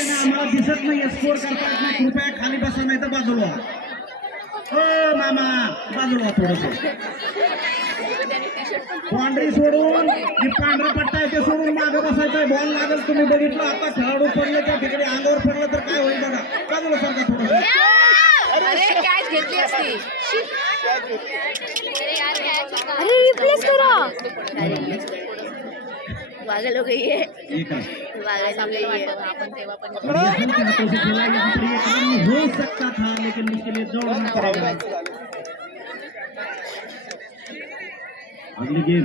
आम्हाला दिसत नाही स्कोर करता येत नाही. कृपया खाली बसा नाही तर बाजूला हो मामा बाजूला थोडस. बाउंड्री सोडून जी पांढरा पट्टा आहे ते सोडून मागे बसायचंय. बॉल लागेल तुम्ही बघितलं आता खेळाडू पडले त्या ठिकाणी अंगावर पडलं तर काय होईल बघा. बाजूला सारखा थोडं कॅच घेतली असती. अरे रिप्लेस करा. पागल हो गई है. पागल हो गई है. अपन तेव्हा पण हाथों से खेला यहाँ पर ये काम हो सकता था लेकिन उसके लिए दौड़ना पड़ेगा. अगली गेम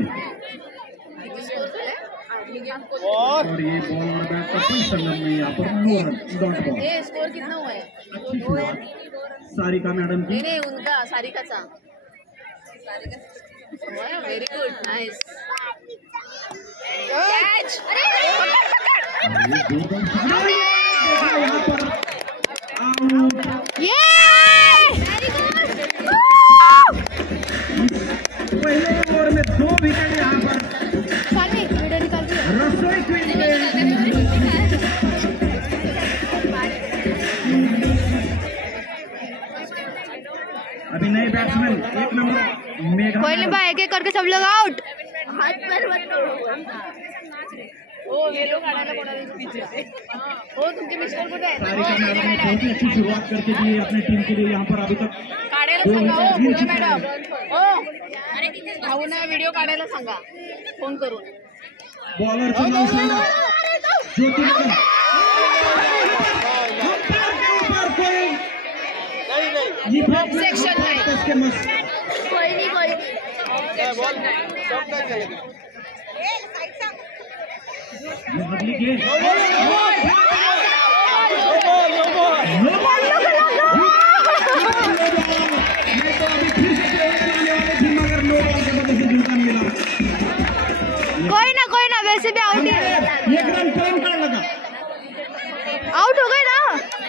और ये बॉल और बैट का कोई संगम नहीं. यहाँ पर नो रन डॉट बॉल. ये स्कोर कितना हुआ है? अच्छी शुरुआत सारिका मैडम की. नहीं उनका सारिकाचा. Very good nice catch. पहले ओवर में 2 विकेट यहाँ पर रसोई क्वीन अभी नए बैट्समैन 1 नंबर मेघा. कोई नहीं भाई, एक-एक करके सब लोग आउट. हाथ पैर मत तोडो. हो येलो काढायला कोणाला विचारा. हो तुमचे मिस्टर कुठे आहेत? सारिका मैडम ने बहुत ही अच्छी शुरुआत करके दी है अपनी टीम के लिए. यहाँ पर अभी तक काढायला सांगा हो पूजा मॅडम. हो अरे भाऊना व्हिडिओ काढायला सांगा फोन करून. बॉलर नाव सांगा. ज्योति नगर सेक्शन नाही. कोई नहीं कोई अगली गेम मगर नो बॉल के वजह से जीतन मिला. कोई ना वैसे भी आउट ही. 1 रन कम कर लगा. आउट हो गए ना.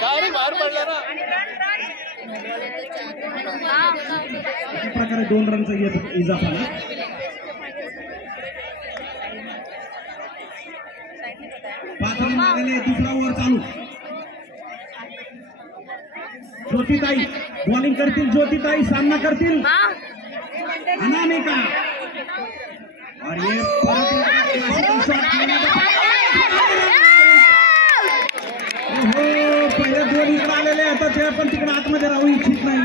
बाहेर पडला ना. अशा प्रकारे 2 रनचा इजाफा ना. पाच रन लागले. दुसरा ओव्हर चालू. ज्योतिताई बॉलिंग करतील. ज्योतिताई सामना करतील अनामिका. और ये पहिले 2 विकेट आलेले आता ते पण तिकडे आतमध्ये राहू इच्छित नाही.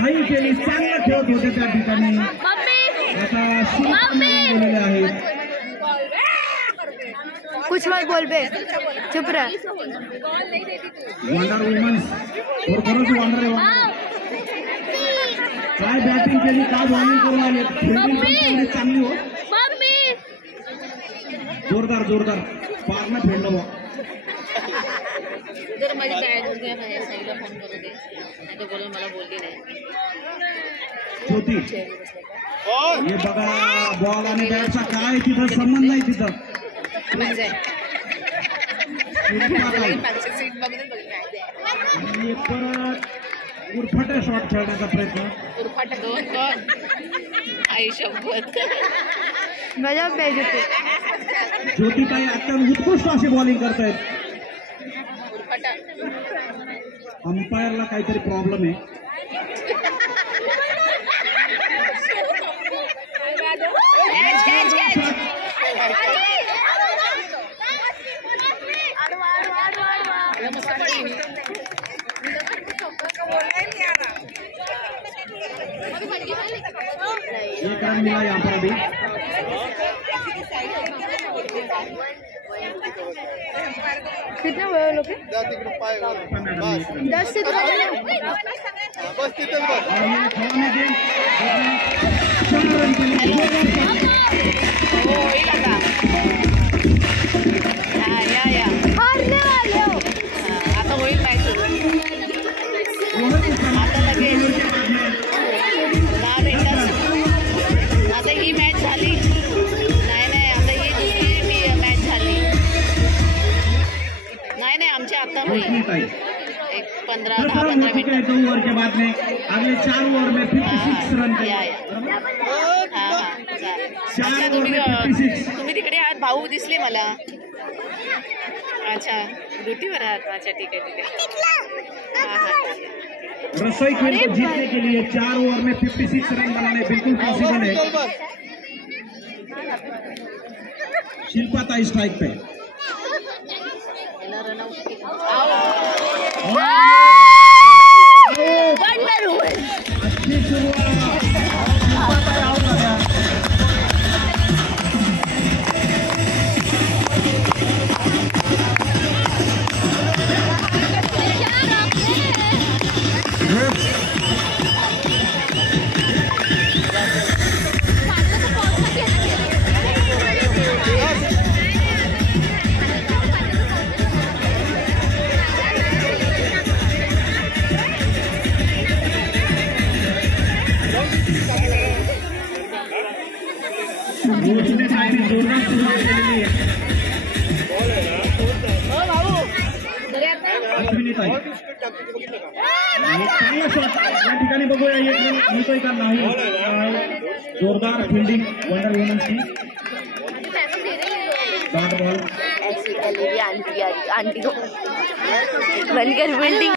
हाई केली. चांगलं खेळत होते त्या ठिकाणी. आता बोललेले आहेत. कुछ मत बोल बे, चुप रह. वंडर वुमन्स और खरंच वंडर आहे. काय बॅटिंग केली, काय बॉलिंग करून आले. फिल्डिंग चांगली हो. जोरदार पारनं फेडलं बॉ. जर माझी बॅग उद्या माझ्या साईडला फोन करू दे नाही तर बोलून मला बोलली नाही. ज्योती हे बघा बॉल आणि बॅटचा काय तिथं संबंध नाही. तिथं आणि परत उरफाटा शॉट खेळण्याचा प्रयत्न. उरफाटा 2 कोण आई शपथ. गजब पाहिजे ते. ज्योतिताई अत्यंत उत्कृष्ट अशी बॉलिंग करतायत. अंपायरला काहीतरी प्रॉब्लेम आहे. एक रन मिला यहाँ पर अभी. कितने हुए लोग? 10 से बस तिथेच बस. 4 रन केले. होईल आता. या हारने वाले हो. आता होईल मॅच. आता लगेच 10 मिनिटात. आता ही मॅच झाली. नाही आता ही दुसरी मॅच झाली. नाही आमची आता होईल. एक 10-15 मिनट. 2 ओवर के बाद में अगले 4 ओवर में 56 रन. हाँ अच्छा तुम्ही तिकडे आहात, भाऊ दिसले मला. अच्छा ड्युटीवर आहात. अच्छा ठीक आहे. हाँ हाँ. रसोई खेल को जीतने के लिए 4 ओवर में 56 रन बनाने बिल्कुल पॉसिबल है. शिल्पा ताई स्ट्राइक पे. अच्छी शुरुआत. शिल्पा ताई आउट हो गया. रोशनी ताईने जोरदार सुरुवात केलेली आहे. अश्विनी ताई चांगला शॉट या ठिकाणी बघूया एक रन मिळतोय का नाही. जोरदार फिल्डिंग वंडर वुमनची. डॉट बॉल आंटी को बनकर बिल्डिंग